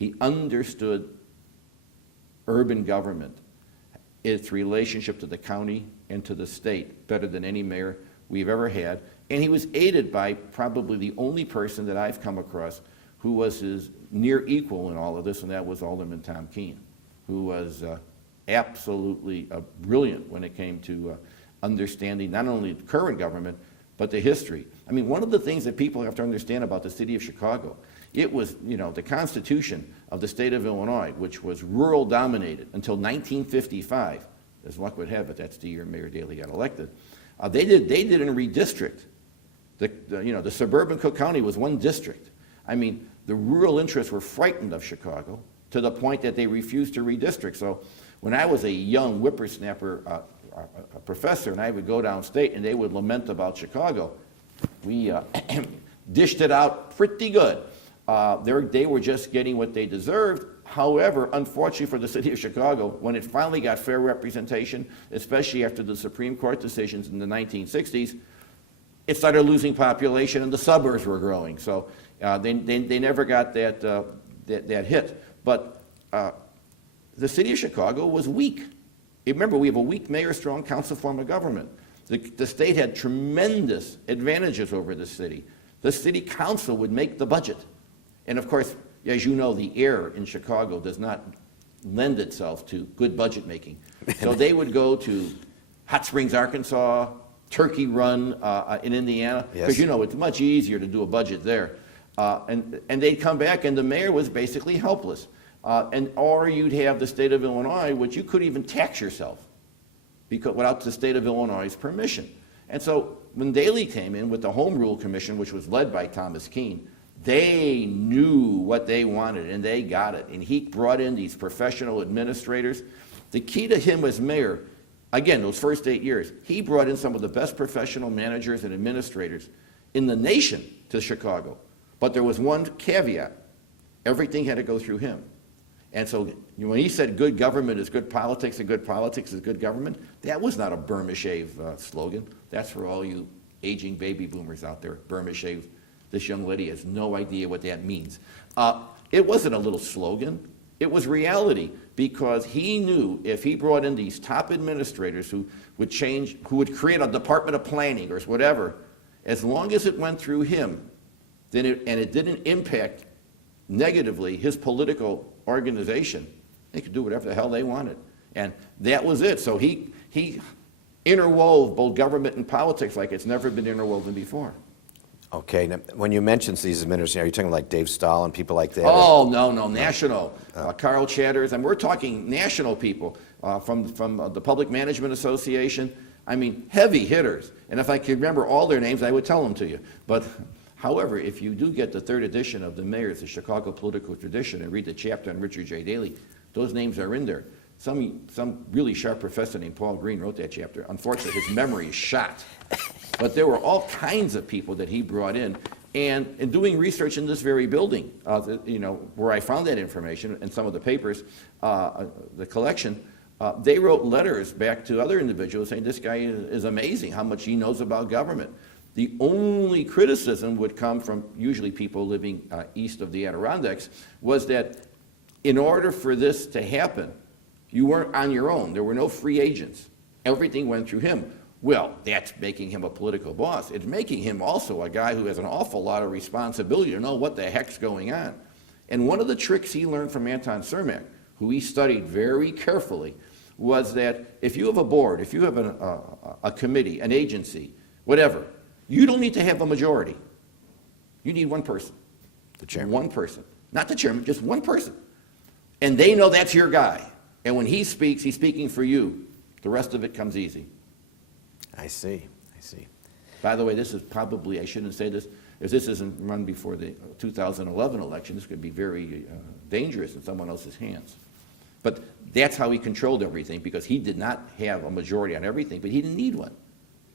He understood urban government, its relationship to the county and to the state, better than any mayor we've ever had. And he was aided by probably the only person that I've come across who was his near equal in all of this, and that was Alderman Tom Keene, who was absolutely brilliant when it came to understanding not only current government, but the history. I mean, one of the things that people have to understand about the city of Chicago, it was, the Constitution of the state of Illinois, which was rural dominated until 1955, as luck would have it, that's the year Mayor Daley got elected. They did in a redistrict. The suburban Cook County was one district. I mean, the rural interests were frightened of Chicago to the point that they refused to redistrict. So when I was a young whippersnapper a professor and I would go downstate and they would lament about Chicago, we dished it out pretty good. They were just getting what they deserved. However, unfortunately for the city of Chicago, when it finally got fair representation, especially after the Supreme Court decisions in the 1960s, it started losing population and the suburbs were growing. So they never got that hit. But the city of Chicago was weak. Remember, we have a weak mayor, strong council form of government. The state had tremendous advantages over the city. The city council would make the budget. And of course, as you know, the air in Chicago does not lend itself to good budget making. So they would go to Hot Springs, Arkansas, Turkey Run in Indiana, because it's much easier to do a budget there. And they'd come back and the mayor was basically helpless. Or you'd have the state of Illinois, which you couldn't even tax yourself without the state of Illinois' permission. And so when Daley came in with the Home Rule Commission, which was led by Thomas Keene, they knew what they wanted and they got it. And he brought in these professional administrators. The key to him as mayor, again, those first 8 years, he brought in some of the best professional managers and administrators in the nation to Chicago. But there was one caveat. Everything had to go through him. And so when he said good government is good politics and good politics is good government, that was not a Burma Shave slogan. That's for all you aging baby boomers out there. Burma Shave. This young lady has no idea what that means. It wasn't a little slogan. It was reality, because he knew if he brought in these top administrators who would create a department of planning or whatever, as long as it went through him, and it didn't impact negatively his political organization, they could do whatever the hell they wanted. And that was it. So he interwove both government and politics like it's never been interwoven before. Okay, now, when you mention these administrators, are you talking like Dave Stahl and people like that? Oh, no, national. Carl Chatters, and we're talking national people from the Public Management Association. I mean, heavy hitters. And if I could remember all their names, I would tell them to you. But however, if you do get the third edition of the Mayors, the Chicago Political Tradition, and read the chapter on Richard J. Daley, those names are in there. Some really sharp professor named Paul Green wrote that chapter. Unfortunately, his memory is shot. But there were all kinds of people that he brought in. And in doing research in this very building, where I found that information in some of the papers, the collection, they wrote letters back to other individuals saying this guy is amazing, how much he knows about government. The only criticism would come from usually people living east of the Adirondacks was that in order for this to happen, you weren't on your own. There were no free agents. Everything went through him. Well, that's making him a political boss. It's making him also a guy who has an awful lot of responsibility to know what the heck's going on. And one of the tricks he learned from Anton Cermak, who he studied very carefully, was that if you have a board, if you have a committee, an agency, whatever, you don't need to have a majority. You need one person. The chairman. One person. Not the chairman, just one person. And they know that's your guy. And when he speaks, he's speaking for you. The rest of it comes easy. I see. By the way, this is probably, I shouldn't say this, if this isn't run before the 2011 election, this could be very dangerous in someone else's hands. But that's how he controlled everything, because he did not have a majority on everything, but he didn't need one.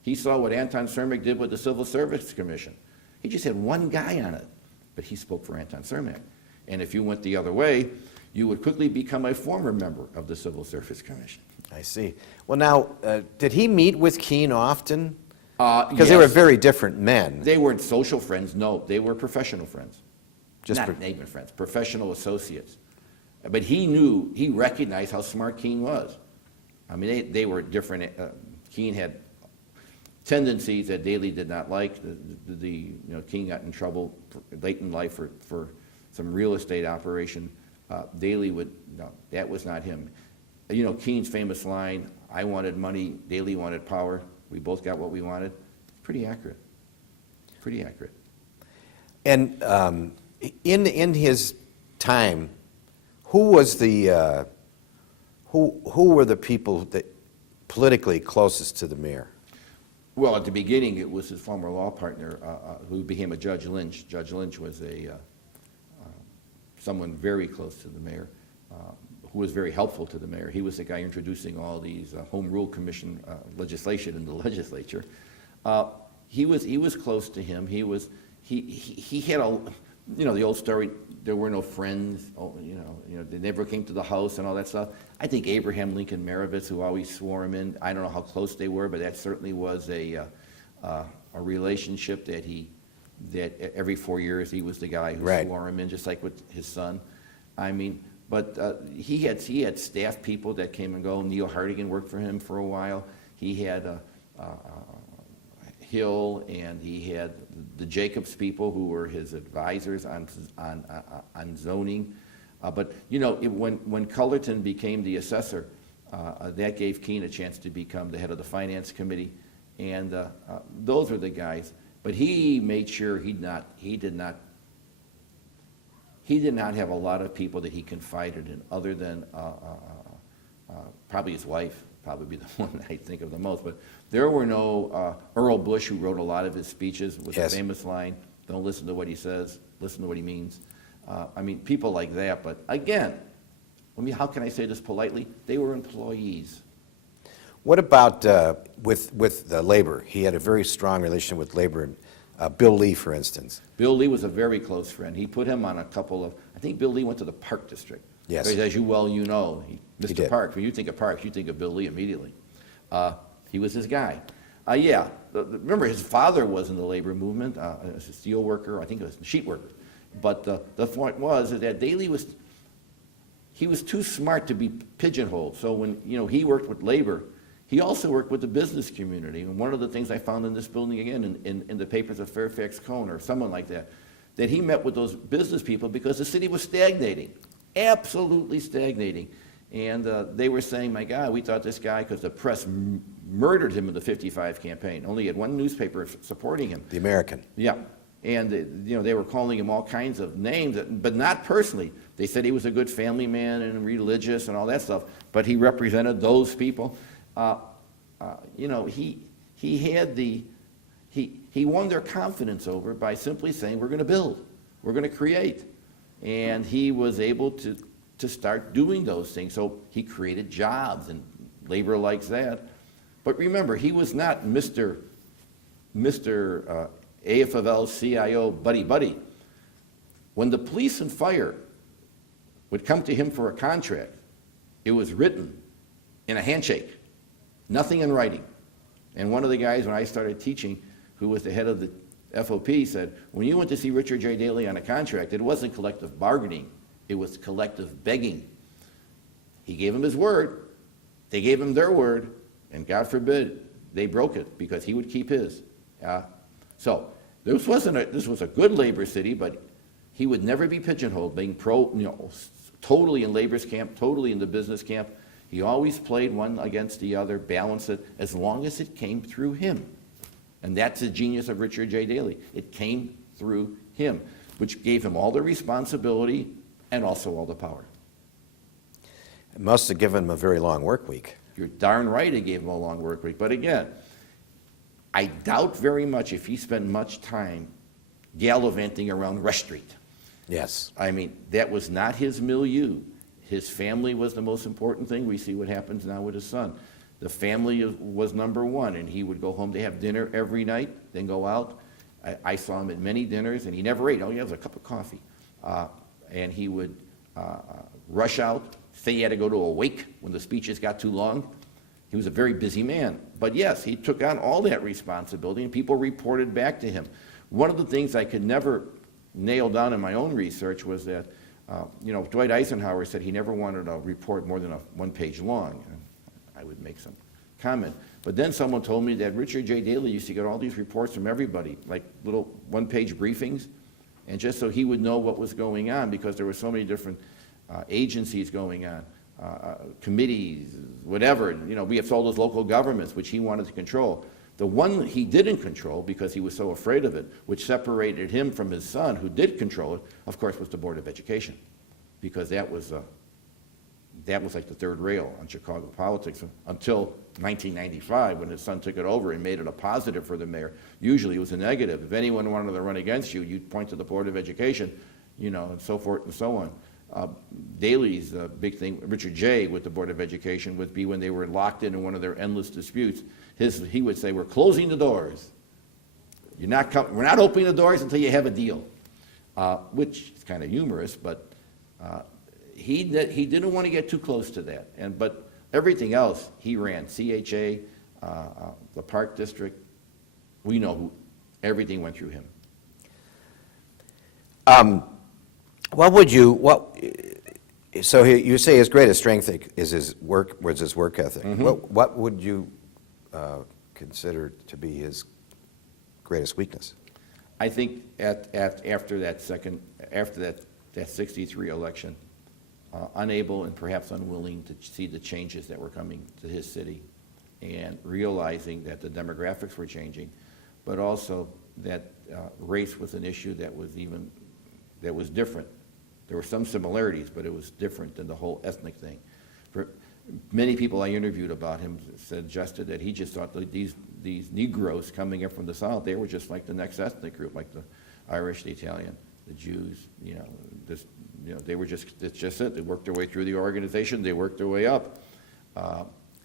He saw what Anton Cermak did with the Civil Service Commission. He just had one guy on it, but he spoke for Anton Cermak. And if you went the other way, you would quickly become a former member of the Civil Service Commission. I see. Well, now, did he meet with Keene often? Because yes. they were very different men. They weren't social friends, no. They were professional friends. not even friends, professional associates. But he recognized how smart Keene was. I mean, they were different. Keene had tendencies that Daley did not like. Keene got in trouble late in life for some real estate operation. Daley no, that was not him. Keene's famous line, "I wanted money, Daley wanted power. We both got what we wanted." Pretty accurate. Pretty accurate. And in his time, who was the who were the people that politically closest to the mayor? Well, at the beginning, it was his former law partner who became a Judge Lynch. Judge Lynch was someone very close to the mayor, who was very helpful to the mayor. He was the guy introducing all these Home Rule Commission legislation in the legislature. He was close to him. He had the old story. There were no friends. They never came to the house and all that stuff. I think Abraham Lincoln Maravitz, who always swore him in. I don't know how close they were, but that certainly was a relationship that every 4 years he was the guy who swore him in, just like with his son. I mean, but he had staff people that came and go. Neil Hartigan worked for him for a while. He had Hill, and he had the Jacobs people who were his advisors on zoning. But when Cullerton became the assessor, that gave Keene a chance to become the head of the finance committee, and those are the guys. But he made sure he did not have a lot of people that he confided in, other than probably his wife. Probably be the one I think of the most. But there were no Earl Bush, who wrote a lot of his speeches with a famous line, "Don't listen to what he says, listen to what he means." I mean, people like that. But again, how can I say this politely? They were employees. What about with labor? He had a very strong relation with labor. Bill Lee, for instance. Bill Lee was a very close friend. He put him on a couple of, I think Bill Lee went to the Park District. Yes. As you well know, Mr. Park. When you think of Parks, you think of Bill Lee immediately. He was his guy. Remember, his father was in the labor movement, as a steel worker, I think it was a sheet worker. But the point was that Daley was too smart to be pigeonholed. So when he worked with labor, he also worked with the business community. And one of the things I found in this building, again, in the papers of Fairfax Cone or someone like that he met with those business people because the city was stagnating, absolutely stagnating. And they were saying, "My God, we thought this guy," because the press murdered him in the 55 campaign. Only had one newspaper supporting him. The American. Yeah. And they were calling him all kinds of names, but not personally. They said he was a good family man and religious and all that stuff, but he represented those people. He won their confidence over by simply saying, "We're going to build, we're going to create," and he was able to start doing those things. So he created jobs, and labor likes that. But remember, he was not Mr. AFL CIO buddy. When the police and fire would come to him for a contract, it was written in a handshake, nothing in writing. And one of the guys, when I started teaching, who was the head of the FOP, said, "When you went to see Richard J. Daley on a contract, it wasn't collective bargaining, it was collective begging." He gave him his word, they gave him their word, and God forbid they broke it, because he would keep his. So this was a good labor city, but he would never be pigeonholed, being totally in labor's camp, totally in the business camp. He always played one against the other, balanced it, as long as it came through him. And that's the genius of Richard J. Daley. It came through him, which gave him all the responsibility and also all the power. It must have given him a very long work week. You're darn right it gave him a long work week. But again, I doubt very much if he spent much time gallivanting around Rush Street. Yes. I mean, that was not his milieu. His family was the most important thing. We see what happens now with his son. The family was number one, and he would go home to have dinner every night, then go out. I saw him at many dinners, and he never ate. All he had was a cup of coffee. And he would rush out, say he had to go to a wake when the speeches got too long. He was a very busy man. But yes, he took on all that responsibility, and people reported back to him. One of the things I could never nailed down in my own research was that, Dwight Eisenhower said he never wanted a report more than a one-page long. I would make some comment. But then someone told me that Richard J. Daley used to get all these reports from everybody, like little one-page briefings, and just so he would know what was going on, because there were so many different agencies going on, committees, whatever. We have all those local governments, which he wanted to control. The one he didn't control, because he was so afraid of it, which separated him from his son, who did control it, of course, was the Board of Education, because that was like the third rail on Chicago politics until 1995, when his son took it over and made it a positive for the mayor. Usually it was a negative. If anyone wanted to run against you, you'd point to the Board of Education, and so forth and so on. Daley's big thing, Richard J. with the Board of Education, would be when they were locked in one of their endless disputes. He would say, "We're closing the doors. We're not opening the doors until you have a deal," which is kind of humorous, but he didn't want to get too close to that. But everything else he ran, CHA, the Park District, we know everything went through him. So you say his greatest strength was his work ethic. Mm-hmm. What would you consider to be his greatest weakness? I think after that 63 election, unable and perhaps unwilling to see the changes that were coming to his city, and realizing that the demographics were changing, but also that race was an issue that was different. There were some similarities, but it was different than the whole ethnic thing. For many people I interviewed about him suggested that he just thought that these Negroes coming in from the South, they were just like the next ethnic group, like the Irish, the Italian, the Jews. They were it's just it. They worked their way through the organization. They worked their way up.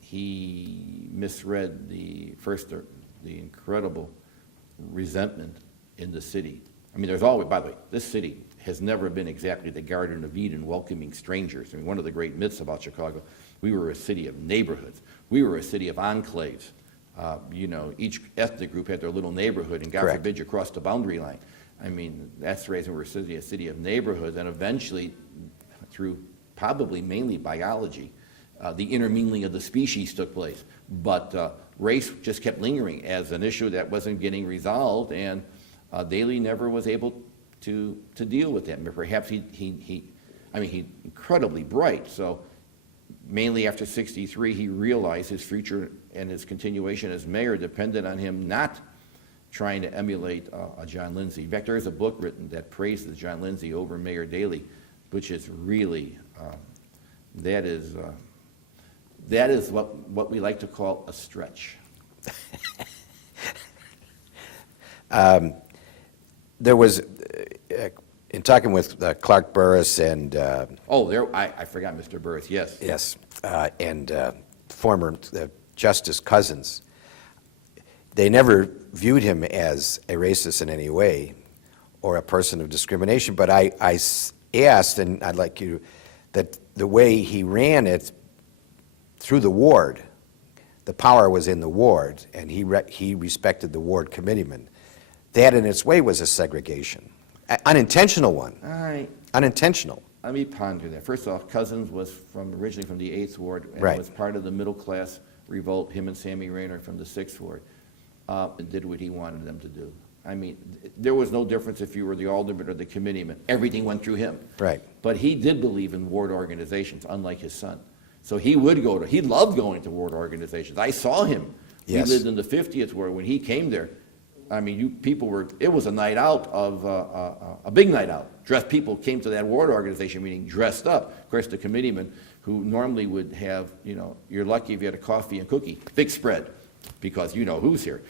He misread the incredible resentment in the city. I mean, there's always, by the way, this city has never been exactly the Garden of Eden welcoming strangers. I mean, one of the great myths about Chicago, we were a city of neighborhoods. We were a city of enclaves. Each ethnic group had their little neighborhood, and God Correct. forbid you crossed the boundary line. I mean, that's the reason we're a city of neighborhoods, and eventually, through probably mainly biology, the intermingling of the species took place. But race just kept lingering as an issue that wasn't getting resolved, and Daley never was able to deal with that. Perhaps he's incredibly bright, so mainly after 63, he realized his future and his continuation as mayor depended on him not trying to emulate a John Lindsay. In fact, there is a book written that praises John Lindsay over Mayor Daley, which is really, that is what we like to call a stretch. There was, in talking with Clark Burris and... I forgot Mr. Burris, yes. Yes, and former Justice Cousins, they never viewed him as a racist in any way or a person of discrimination, but I asked, and I'd like you, that the way he ran it through the ward, the power was in the ward, and he respected the ward committeeman. That in its way was a segregation, unintentional one. All right. Unintentional. Let me ponder that. First off, Cousins was originally from the 8th Ward, and Right. was part of the middle class revolt, him and Sammy Rayner from the 6th Ward, and did what he wanted them to do. I mean, there was no difference if you were the alderman or the committeeman. Everything went through him. Right. But he did believe in ward organizations, unlike his son. So he loved going to ward organizations. I saw him. Yes. We lived in the 50th Ward. When he came there, I mean, it was a night out a big night out. People came to that ward organization meeting dressed up. Of course, the committeeman, who normally would have, you're lucky if you had a coffee and cookie, big spread, because you know who's here.